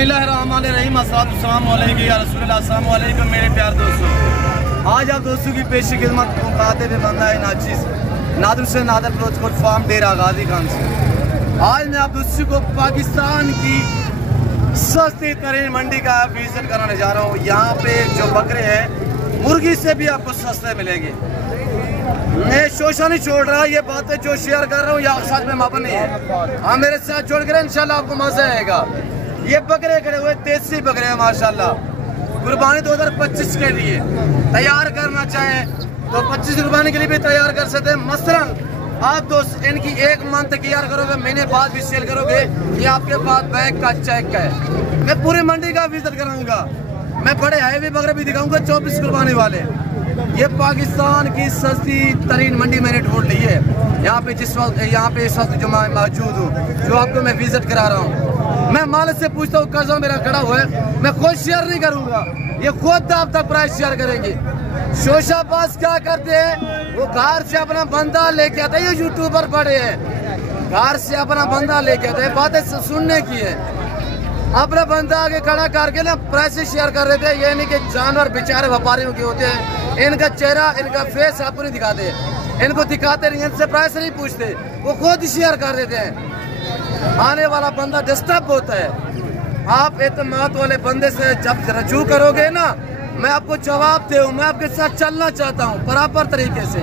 बिस्मिल्लाहिर्रहमानिर्रहीम अस्सलाम वालेकुम मेरे प्यार दोस्तों। आज आप दोस्तों की पेशी खिदमत को कहते हुए बंदा है नाचिस नादर से नादर प्रोच फार्म डेरा गाजी खान से। आज मैं आप दोस्तों को पाकिस्तान की सस्ती तरीन मंडी का विजिट कराने जा रहा हूँ। यहाँ पे जो बकरे हैं मुर्गी से भी आपको सस्ते मिलेंगे। मैं शोशा नहीं छोड़ रहा, ये बातें जो शेयर कर रहा हूँ या साथ में मापन नहीं है। हाँ मेरे साथ जोड़ कर इंशाल्लाह आपको मजा आएगा। ये बकरे खड़े हुए देसी बकरे हैं माशाल्लाह। कुर्बानी 2025 के लिए तैयार करना चाहें तो 25 कुर्बानी के लिए भी तैयार कर सकते हैं। मसलन आप दोस्त इनकी एक मंथ तैयार करोगे, महीने बाद भी सेल करोगे, ये आपके पास बैग का चेक है। मैं पूरी मंडी का विजिट कराऊंगा, मैं बड़े हैवी बकरे भी दिखाऊंगा 24 कुर्बानी वाले। ये पाकिस्तान की सस्ती तरीन मंडी मैंने ढूंढ ली है। यहाँ पे इस वक्त जो मैं मौजूद हूँ, जो आपको मैं विजिट करा रहा हूँ। मैं मालिक से पूछता हूँ कर्जा मेरा खड़ा हुआ है, मैं खुद शेयर नहीं करूँगा, ये खुद आप तक प्राइस शेयर करेंगे। शोशा पास क्या करते हैं, वो घर से अपना बंदा लेके आता है। ये यूट्यूबर बड़े हैं, घर से अपना बंदा लेके आता है, बातें सुनने की है। अपना बंदा आगे खड़ा करके ना प्राइस शेयर कर रहे थे। ये नहीं कि जानवर बेचारे व्यापारियों के होते हैं, इनका चेहरा इनका फेस आपको नहीं दिखाते, इनको दिखाते नहीं, इनसे प्राइस नहीं पूछते, वो खुद शेयर कर देते हैं। आने वाला बंदा डिस्टर्ब होता है। आप एतमाद वाले बंदे से जब रजू करोगे ना, मैं आपको जवाब दे, मैं आपके साथ चलना चाहता हूँ बराबर तरीके से,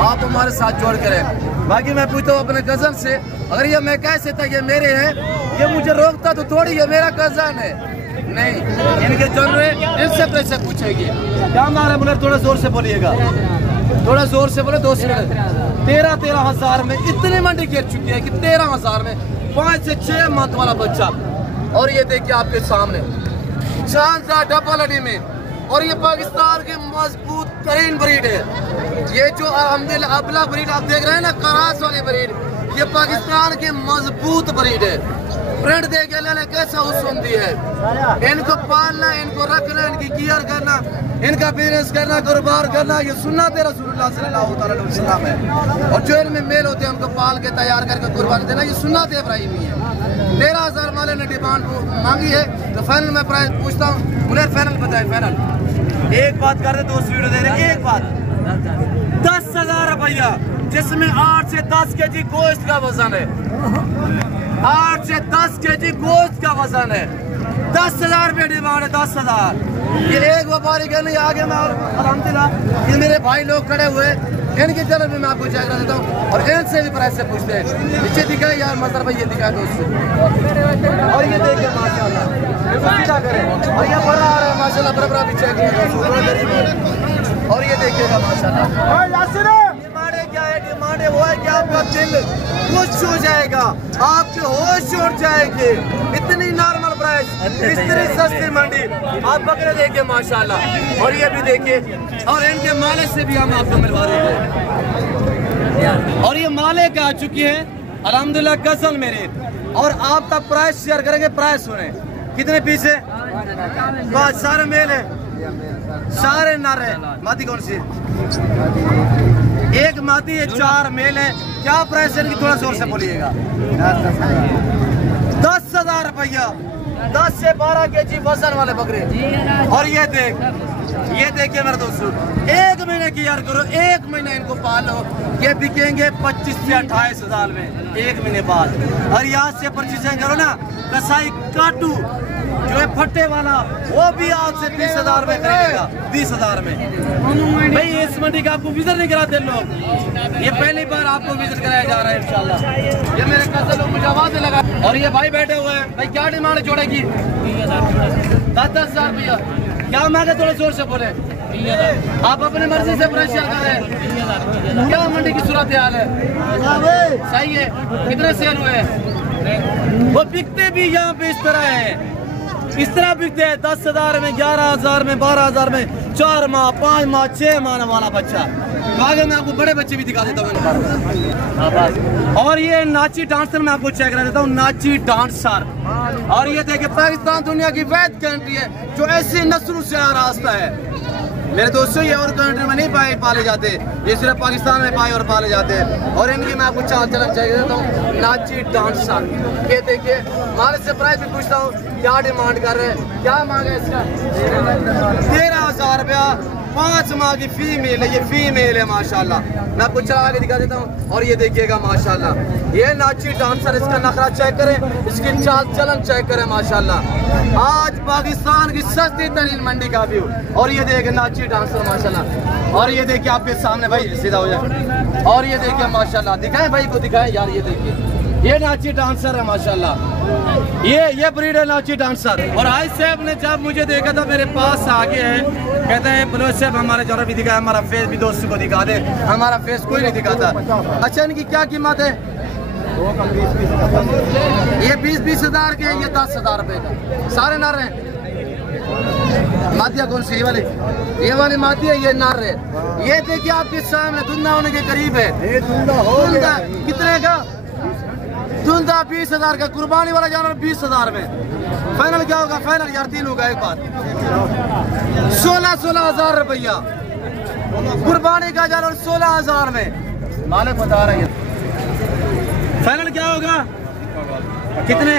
आप हमारे साथ जोड़ करें। बाकी मैं पूछता हूँ अपने कजन से, अगर ये मैं कैसे था ये मेरे हैं, ये मुझे रोकता तो थोड़ी ये मेरा कजन है, नहीं इनके जन रहे, इनसे पैसे पूछेगी। क्या मारा बोले, थोड़ा जोर से बोलिएगा, थोड़ा जोर से बोले। 13 हज़ार में इतनी मंडी गिर चुकी है कि 13 हज़ार में 5 से 6 मंथ वाला बच्चा। और ये देखिए आपके सामने शानदार डबल अडी में, और ये पाकिस्तान की मजबूत तरीन ब्रीड है। ये जो अल्हम्दुलिल्लाह अबला ब्रीड आप देख रहे हैं ना, करास वाली ब्रीड, ये पाकिस्तान की मजबूत ब्रीड है। प्रिंट देख के कैसा सुनती है। इनको पालना, इनको रखना, इनकी केयर करना, इनका बिजनेस करना, कारोबार करना, ये सुन्नत है रसूलुल्लाह सल्लल्लाहु अलैहि वसल्लम है। और जो इनमें मेल होते हैं उनको पाल के तैयार करके कुर्बानी देना, ये सुन्नत इब्राहिमी है। 13 हज़ार वाले ने डिमांड मांगी है, तो फाइनल मैं प्राइस पूछता हूँ। मुनीर फाइनल बताए, फाइनल एक बात कर दे, दोस्त वीडियो दे रहे, एक बात 10,000 रुपया, जिसमें 8 से 10 केजी गोश्त का वजन है। 8 से 10 केजी गोश्त का वजन है। 10,000 रुपये डिमांड है, 10,000। ये एक व्यापारी के नहीं, आगे मैं अल्हम्दुलिल्लाह ये मेरे भाई लोग खड़े हुए, इनकी तरफ भी मैं आपको चेक करा देता हूँ, और इनसे भी प्राइस से पूछते हैं। नीचे दिखाए यार मजर भाई, ये दिखाए दोस्तों, और ये देखिए माशाल्लाह, क्या करें, और ये बड़ा आ रहा है माशाल्लाह, बराबर भी चेक किया। और ये देखिएगा माशाल्लाह, क्या है डिमांड है, वो है कि आपका दिल खुश हो जाएगा, आपके होश उड़ जाएंगे। इतनी नॉर्मल प्राइस, इतनी सस्ती मंडी, आप बकरे देखिए माशाल्लाह। और ये भी देखिए, और इनके माले से भी हम आपको मिलवा रहे हैं। और ये माले का आ चुकी है अल्हम्दुलिल्लाह गजल मेरे, और आप तक प्राइस शेयर करेंगे। प्राइस सुने कितने पीस है, बस सारे मेल है, सारे नर है। मादी कौन सी, एक मादी है, 4 मेल है। क्या प्राइस है इनकी, थोड़ा जोर से बोलिएगा। 10,000 रुपया, 10 से 12 केजी वजन वाले बकरे। और ये देखिए मेरे दोस्तों, 1 महीने की यार करो, 1 महीना इनको पालो, ये बिकेंगे 25 से 28 हज़ार में 1 महीने बाद। और यहाँ से परचेजिंग करो ना, कसाई काटू जो है फट्टे वाला, वो भी आपसे 20,000 में खरीदेगा, 20,000 में। भाई इस मंडी का आपको विजिट नहीं कराते लोग, ये पहली बार आपको विजिट कराया जा रहा है इंशाल्लाह। ये मेरे कज़न लोग मुझे आवाज़ लगा। और ये भाई बैठे हुए हैं, भाई क्या डिमांड जोड़े की, 10,000 रुपया। क्या मांगे, थोड़ा जोर से बोले। आप अपनी मर्जी से प्राइस शेयर कर रहे हैं। क्या मंडी की सूरत हाल है, सही है। कितने सेल हुए हैं, वो बिकते भी यहाँ पे इस तरह है, इस तरह बिकते हैं 10,000 में, 11,000 में, 12,000 में, 4 माह 5 माह 6 माह वाला बच्चा। तो आगे मैं आपको बड़े बच्चे भी दिखा देता हूँ। और ये नाची डांसर मैं आपको चेक करा देता हूँ, नाची डांसर। और ये देखिए पाकिस्तान दुनिया की वैध कंट्री है जो ऐसी नस्लों से रास्ता है। मेरे दोस्तों ये और कंट्री में नहीं पाले जाते, ये सिर्फ पाकिस्तान में पाए और पाले जाते हैं। और इनकी मैं आपको चाल चलन चाहिए देता हूँ। नाची डांसर, ये देखिए मालिक से प्राइस भी पूछता हूँ क्या डिमांड कर रहे हैं, क्या मांगे इसका? 13,000 रुपया। 5 माह की फीमेल है, ये फीमेल है माशाल्लाह। मैं आपको चला के दिखा देता हूँ और ये देखिएगा माशाल्लाह, ये नाची डांसर, इसका नखरा चेक करें, इसकी चाल चलन चेक करें माशाल्लाह। आज पाकिस्तान की सस्ती तरीन मंडी का व्यू। और ये देखिए नाची डांसर माशाल्लाह। और ये देखिए आपके सामने, भाई सीधा हो जाए। और ये देखिए माशाल्लाह, दिखाएं भाई को, दिखाएं यार, ये देखिए ये नाची डांसर है माशाल्लाह। ये ब्रीड है नाची डांसर। और आज साहब ने जब मुझे देखा था मेरे पास आगे है, कहते हैं बलोच साहब हमारे जरा भी दिखाए, हमारा फेस भी दोस्तों को दिखा दे, हमारा फेस कोई नहीं दिखाता। अच्छा इनकी क्या कीमत है? ये 20-20 हज़ार के, ये 10,000 रुपए का। सारे नर हैं। मातिया कौन सी? ये वाली मातिया, ये नर है। ये देखिए आपके सामने धुंधा होने के करीब है। धुंधा कितने का? धुंधा 20,000 का। कुर्बानी वाला जानवर 20,000 में। फाइनल क्या होगा? फाइनल यार तीन होगा एक बार 16 हज़ार रुपया। कुर्बानी का जानवर 16,000 में मालिक बता रहे हैं। फाइनल क्या होगा? कितने?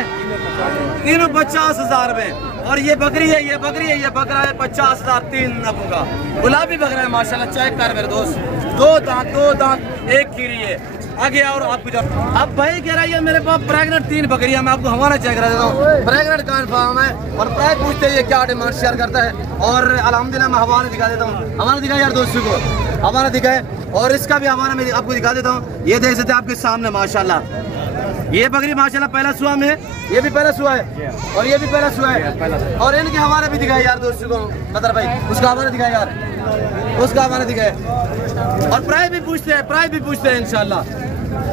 तीनों 50,000 में। और ये बकरी है, ये बकरी है, ये बकरा है 50,000 3 नबों का। गुलाबी बकरा है माशाल्लाह। चेक कर मेरे दोस्त, दो दांत एक खीरी है। आगे और आपको अब भाई कह रहा है मेरे पास प्रेग्नेंट 3 बकरियां। मैं आपको हमारा चेक करा देता हूँ, प्रेग्नेंट कन्फर्म है। और प्राइस पूछते हैं ये क्या डिमांड शेयर करता है। और अल्हम्दुलिल्लाह मैं हवाला दिखा देता हूँ, हवाला दिखाए यार दोस्तों को, हवाला दिखाए। और इसका भी हवाला मैं आपको दिखा देता हूँ। ये देख सकते हैं आपके सामने माशाल्लाह, ये बकरी माशाल्लाह पहला सुआ में है, ये भी पहला सुआ है और ये भी पहला सुआ है। और इनके हवाले भी दिखाए यार दोस्तों को, मतलब भाई उसका हवाला दिखाए यार, उसका हवाला दिखाए। और प्राइस भी पूछते हैं इंशाल्लाह।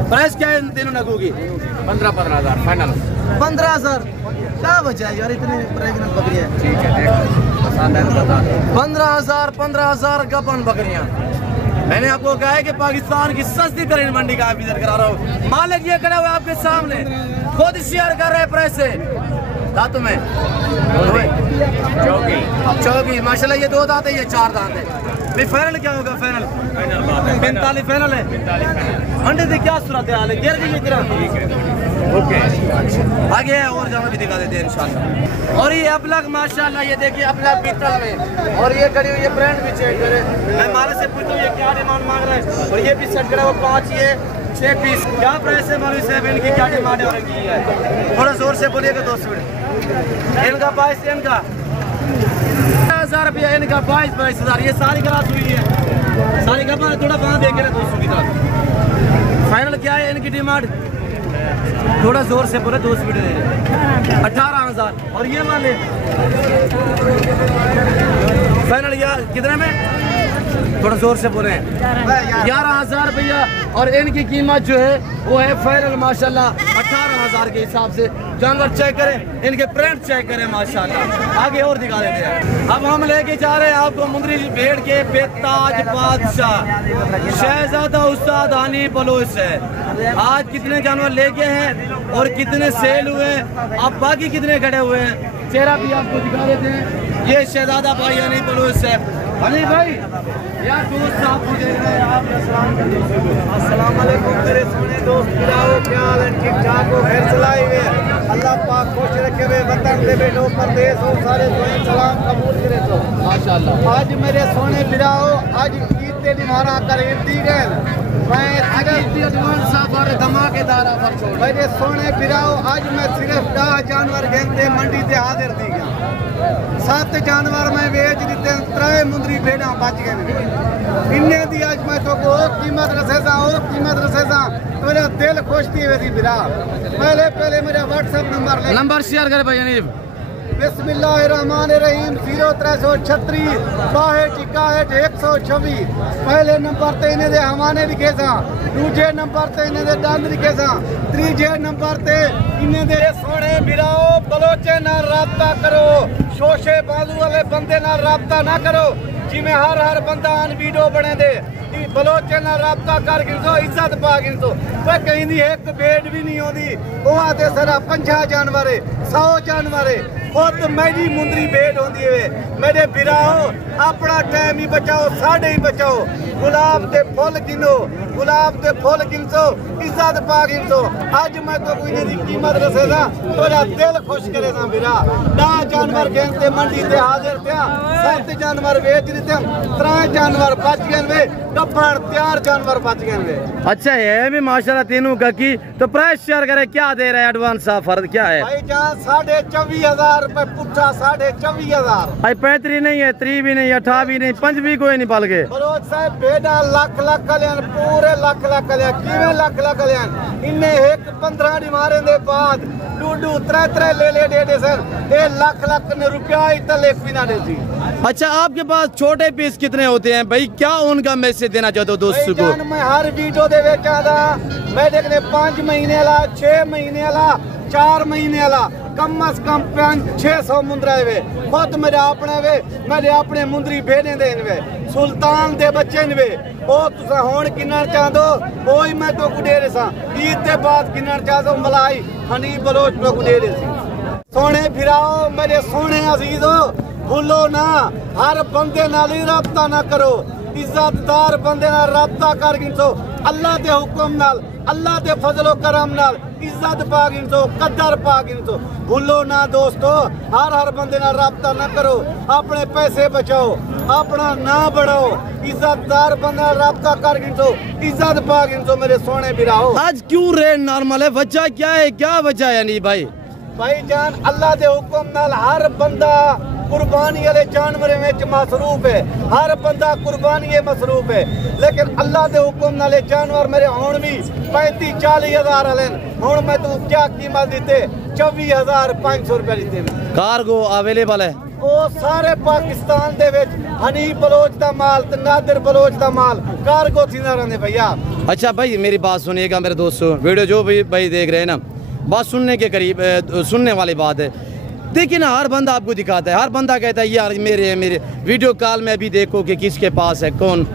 प्राइस क्या है इन तीनों नगों की? 15 हज़ार फाइनल। 15,000 क्या बचा यार, इतनी प्रेग्नेंट बकरी है। ठीक है 15,000 गबन बकरियां। मैंने आपको कहा है कि पाकिस्तान की सस्ती तरीन मंडी का विजिट करा रहा हूँ। मालिक ये खड़ा हुआ आपके सामने, खुद शेयर कर रहे हैं प्राइस से। दांतों में चौकी माशाल्लाह, ये 2 दांत है, ये 4 दांत है। फाइनल क्या होगा? फाइनल 45 फाइनल है। अंडे से क्या सूरत हाल है? गिर गई ओके आगे है और जहाँ भी दिखा देते हैं इंशाल्लाह। और ये अपलग माशाल्लाह, ये देखिए अपलग पीतल में। और ये कड़ी हुई, ये ब्रांड भी चेक करे। मैं मालिक से पूछता हूँ ये क्या डिमांड मांग रहा है। और ये भी सेट करा वो 5 ये 6 पीस। क्या प्राइस है मौलवी साहब इनकी, क्या डिमांड है? की है थोड़ा जोर से बोलिएगा दोस्तों। इनका 22 इनका 10,000 रुपया, इनका 22 हज़ार। ये सारी क्लास हुई है, सारी का थोड़ा वहाँ देख रहे दोस्तों की तरफ। फाइनल क्या है इनकी डिमांड? थोड़ा जोर से बोले, 2 स्पीड दे रहे 18,000। और ये वाले फाइनल यार कितने में? थोड़ा जोर से बोले 11,000 रुपया। और इनकी कीमत जो है वो है फाइनल माशाल्लाह 18,000 के हिसाब से। जानवर चेक करें, इनके प्रिंट चेक करें माशाल्लाह। आगे और दिखा देते हैं। अब हम लेके जा रहे हैं आपको मुंदरी भेड़ के बेताज बादशाह शहजादा उस्ताद हानी बलोच से। आज कितने जानवर लेके हैं और कितने सेल हुए, अब बाकी कितने खड़े हुए हैं, चेहरा भी आपको दिखा देते हैं। ये शहजादा भाई हानी बलोच से। हनी भाई यार दोस्त साहब मुझे अस्सलाम वालेकुम मेरे सोने दोस्त, क्या हाल है? ठीक ठाक हो? खैर चलाए हुए, अल्लाह पाक खुश रखे हुए, वतन दे लोग परदेश हो, सारे सोने सलाम कबूल करे तो माशाल्लाह। आज मेरे सोने बिराओ, आज ईद के निमारा करीब दी गए। मैं धमाकेदार ऑफर छोड़ मेरे सोने बिराओ, आज मैं सिर्फ 10 जानवर गिनते मंडी से हाजिर दी गया। 7 जानवर मैं बेच दिते, 3 मुंदरी भेड़ा बच गए। इन्ने दी आज मैं तो को कीमत रसेसा मेरा दिल खुश थी मेरी बिरा। पहले मेरा व्हाट्सएप नंबर शेयर करे भाई अनीब। बिस्मिल्लाहिर्रहमानिर्रहीम 0336 62 61 126। पहले नंबर ते इन्हें दे हवाने लिखे सा, दूजे नंबर ते इन्हें दे दंद लिखे सा, तीजे नंबर ते इन्हें दे सोने बिराओ बलोचे ना राब्ता करो, शोशे बाजू वाले बंदे ना राब्ता ना करो। जिमें हर बंदा अन वीडियो बने दे बलोचे ना राब्ता कर गिनसो, इज्जत पा गिनसो। कोई कहीं दी एक बेड भी नहीं होती। वो आते सारा 50 जानवर 100 जानवर खुद मेरी मुंदरी भेड़ होती है। मेरे बिराओ अपना टाइम ही बचाओ, साढ़े ही बचाओ। गुलाब के फुल गिनो, गुलाब के फुल गिनसो, इज्जत पा गिनसो। आज मैं तो कोई नहीं कीमत रसेगा, तोरा दिल खुश करे ना बिरा। ना जानवर गिनते मंडी ते हाजिर थे, 7 जानवर बेच दिते, 3 जानवर बच गए वे, गब्बर 4 जानवर बच गए वे। अच्छा है भी माशाल्लाह तीनों का की तो प्राइस शेयर करे क्या दे रहे हैं एडवांस फर्द क्या है भाई जान 24,500 रुपए पुट्ठा, 24,500। भाई 35 नहीं है, 3 भी नहीं, 18 भी नहीं, 5 भी कोई नहीं पाल के। बलोच साहब बेटा लाख लाख कल्याण, पूरे लाख लाख कल्याण, किवें लाख लाख कल्याण। इन्हें एक 15 दी मारे दे बाद डूडू 3 ले दे सर, ये लाख लाख ने रुपया इतना लेख भी ना दे सी। अच्छा आपके पास छोटे पीस कितने होते हैं भाई, क्या उनका मैसेज देना चाहते हो दोस्तों को? मैं हर वीडियो दे बेचा था, मैं देखने 5 महीने वाला, 6 महीने वाला, 4 महीने वाला, कम अज कम 500-600 मुंदरा वे। खुद मेरे अपने मुंदरी भेने देन वे, सुल्तान दे बच्चे वे। ओ तुसा होण किन्नर चाहदो, ओही मैं तो कुडेरे सा। ईद ते बाद किन्नर चाहदो, मलाई हनी बलोच तो कुडेरे सी। सोने फिराओ मेरे सोने अजीजो, भूलो ना हर बंदे नाल ही राबता ना करो। इज्जतदार बंदे नाल राबता कर गिनसो, अल्लाह दे हुक्म नाल, अल्लाह दे फजलो करम नाल इज्जत पा गिनसो, कदर पा गिनसो। भूलो ना दोस्तों, हर बंदे नाल राबता ना करो। अपने पैसे बचाओ, अपना ना बढ़ाओ, इज्जतदार बंदे नाल राबता कर गिनसो, इज्जत पा गिनसो मेरे सोने बिराओ। आज क्यों रेट नॉर्मल है, वजह क्या है, क्या वजह है? नहीं भाई जान अल्लाह दे हुक्म नाल हर बंदा कुर्बानी वाले जानवर में मसरूफ है, हर बंदा कुर्बानी में मसरूफ है। लेकिन अल्लाह के हुक्म नाले जानवर मेरे हुण भी 35-40 हज़ार वाले, हुण मैं तू क्या कीमत दीते? 24,500 रुपए दीते। कार्गो अवेलेबल है, वो सारे पाकिस्तान दे विच हनीफ बलोच दा माल ते नादिर बलोच दा माल कार्गो थी ना रहंदे भैया। अच्छा भाई मेरी बात सुनिएगा मेरे दोस्तों, वीडियो जो भी भाई देख रहे हैं ना, बात सुनने के करीब सुनने वाली बात है। देखिए ना हर बंदा आपको दिखाता है, हर बंदा कहता है यार मेरे वीडियो कॉल में अभी देखो कि किसके पास है, कौन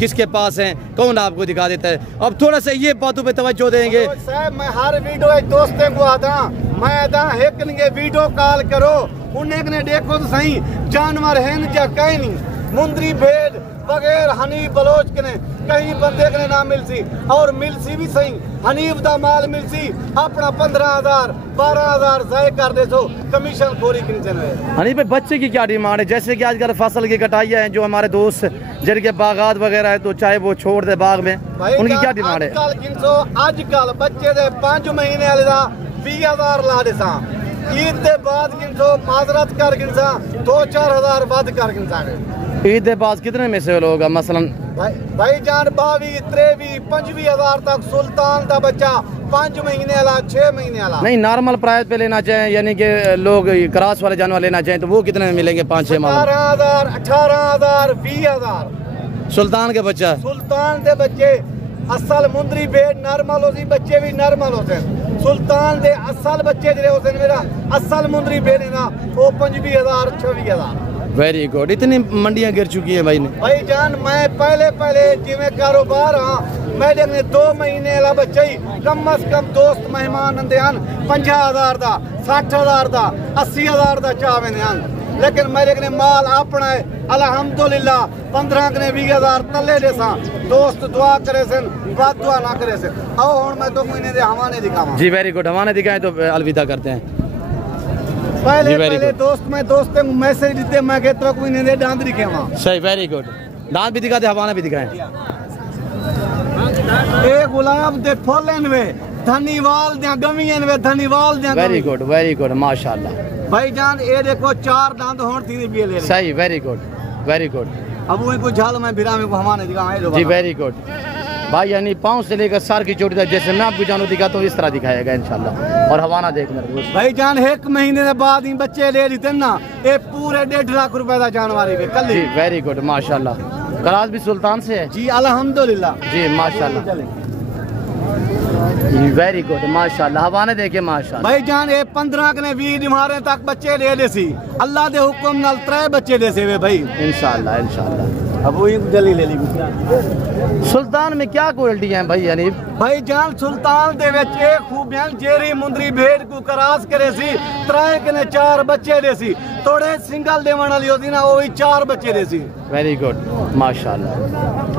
किसके पास है, कौन आपको दिखा देता है। अब थोड़ा सा ये बातों पे तवज्जो देंगे। साहब मैं हर वीडियो एक दोस्ते को आता, मैं आता एक ने वीडियो कॉल करो, उन्हें ने देखो तो सही जानवर है न क्या कहीं नहीं। मुंदरी भेड़ बगैर हनीफ बलोच के ने कहीं बंदे के ना मिलसी, और मिलसी भी सही हनीफ दा माल मिलसी अपना 15,000 12,000 जाय कर दे सो कमीशन खोरी किन है। हनीफ भाई बच्चे की क्या डिमांड है? जैसे कि आजकल फसल की कटाइयाँ हैं, जो हमारे दोस्त जिनके बागात वगैरह है, तो चाहे वो छोड़ दे बाग में, उनकी क्या डिमांड है? आजकल बच्चे दे 5 महीने वाले दा 20,000 ला दे सा, ईद के बाद गिनसो माजरत कर गिनसा 2-4 हज़ार बद कर गिनसा। ईद के बाद कितने में से लोग मसलन भाई जान 22, 23, 25,000 तक सुल्तान का बच्चा 5 महीने वाला, 6 महीने वाला। नहीं नॉर्मल प्राइस पे लेना चाहें, यानी कि लोग क्रॉस वाले जानवर लेना चाहें तो वो कितने में मिलेंगे? 5-6 माह 17,000, 18,000, 20,000। सुल्तान के बच्चा, सुल्तान के बच्चे असल मुंदरी भेड़ नॉर्मल होती, बच्चे भी नॉर्मल होते हैं। सुल्तान दे असल बच्चे जो होते हैं मेरा असल मुंदरी भेड़ है ना, वो 25,000, 26,000। Very good. इतनी मंडियां गिर चुकी हैं भाई ने। भाई जान मैं पहले जिम्मे कारोबार हाँ, मैं देखने 2 महीने वाला बच्चा ही कम अज कम दोस्त मेहमान आते हैं 50,000 का, 60,000 का, 80,000 का चावे हैं। लेकिन मेरे ने माल अपना है अल्हम्दुलिल्लाह 15 ने 20,000 तले दे सा। दोस्त दुआ करे सन, बात दुआ ना करे सन। आओ हुण मैं तो महीने दे हवाने दिखावा। जी वेरी गुड, हवाने दिखाएं तो अलविदा करते हैं। पहले दोस्त मैं दोस्त को मैसेज देते, मैं कहता कोई नहीं दे डांद दिखावा। सही, वेरी गुड। दांत भी दिखाते, हवाना भी दिखाएं। ए गुलाब दे फूलन वे, धनीवाल दे गमीन वे, धनीवाल दे। वेरी गुड माशाल्लाह। भाई जान ये देखो 4 दांत होण थी भी ले। सही, वेरी गुड। अब वो को झाल में बिरा में को हमारे दिखाए जी वेरी गुड भाई, यानी पाँव से लेकर सर की चोटी तक जैसे मैं आपको जानू दिखाता हूँ इस तरह दिखाएगा इंशाल्लाह। और हवाना देख मेरे दोस्त। भाई जान 1 महीने के बाद ही बच्चे ले लेते ना, ये पूरे 1.5 लाख रुपए का जानवर है कल। जी वेरी गुड माशाल्लाह। क्लास भी सुल्तान से है जी अल्हम्दुलिल्लाह। जी माशाल्लाह, वेरी गुड माशाल्लाह। हवाने देखे माशाल्लाह। भाई जान ये 15 ने 20 मारे तक बच्चे ले ले सी, अल्लाह के हुक्म नाल 3 बच्चे दे से वे भाई इंशाल्लाह। अब वही जल्दी ले ली सुल्तान में क्या क्वालिटी है भाई यानी भाई जान सुल्तान दे विच एक खूबियां जेरी मुंदरी भेड़ को क्रॉस करे सी त्राए कने 4 बच्चे दे सी थोड़े सिंगल देवन वाली होती ना वो भी 4 बच्चे दे सी। वेरी गुड माशाल्लाह।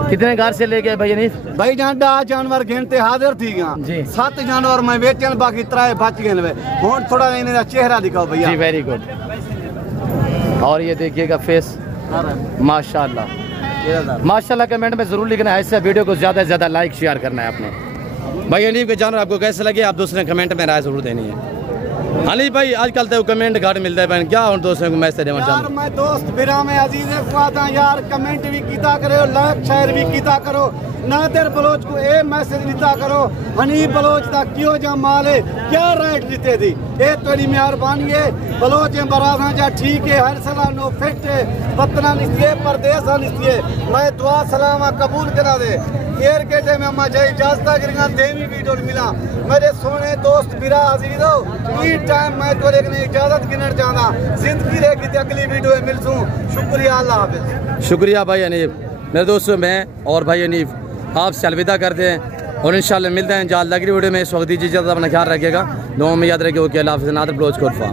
कितने घर से ले गए भाई यानी भाई जान 10 जानवर गिनते हाजिर थी गया जी। 7 जानवर मैं बेचन बाकी 3 बच गए वे हुन थोड़ा इनका चेहरा दिखाओ भैया जी। Very good. और ये देखिएगा फेस माशाल्लाह माशाल्लाह। कमेंट में जरूर लिखना है, इससे वीडियो को ज्यादा से ज्यादा लाइक शेयर करना है आपने। भाई हनीफ के जानवर आपको कैसे लगे आप दूसरे कमेंट में राय जरूर देनी है। हनीफ भाई आजकल तो कमेंट घाट मिलता है क्या और दोस्तों को मैसेज देना यार चाहता मैं दोस्त बिरा में अजीज ख्वादा यार कमेंट भी कीता करो लाइक शेयर भी कीता करो नादिर बलोच को ए मैसेज दिता करो हनीफ बलोच दा क्यों जा माल है क्या रेट दिते थी ए तेरी मेहरबानी है बलोच बराजा जा ठीक है हर सलाह नो फिट है पतना निस्तिए परदेस निस्तिए मैं दुआ सलाम कबूल करा दे एयर गेटे में अम्मा जाई इजाजत करेगा देवी वीडियो मिला मेरे सोने दोस्त बिरा अजीज हो ई टाइम मैं तोरे ने इजाजत गिनर जाना जिंदगी रह की अगली वीडियो में मिलसूं शुक्रिया अल्लाह हाफिज। शुक्रिया भाई हनीफ। मेरे दोस्तों मैं और भाई हनीफ आपसे अलविदा करते हैं और इंशाल्लाह मिलते हैं इंशाल्लाह अगली वीडियो में। इस वक्त दीजिए इजाज़त, अपना ख्याल रखिएगा, दुआ में याद रखिए। ओके अल्लाह हाफ़िज़। नादिर बलोच कोटफा।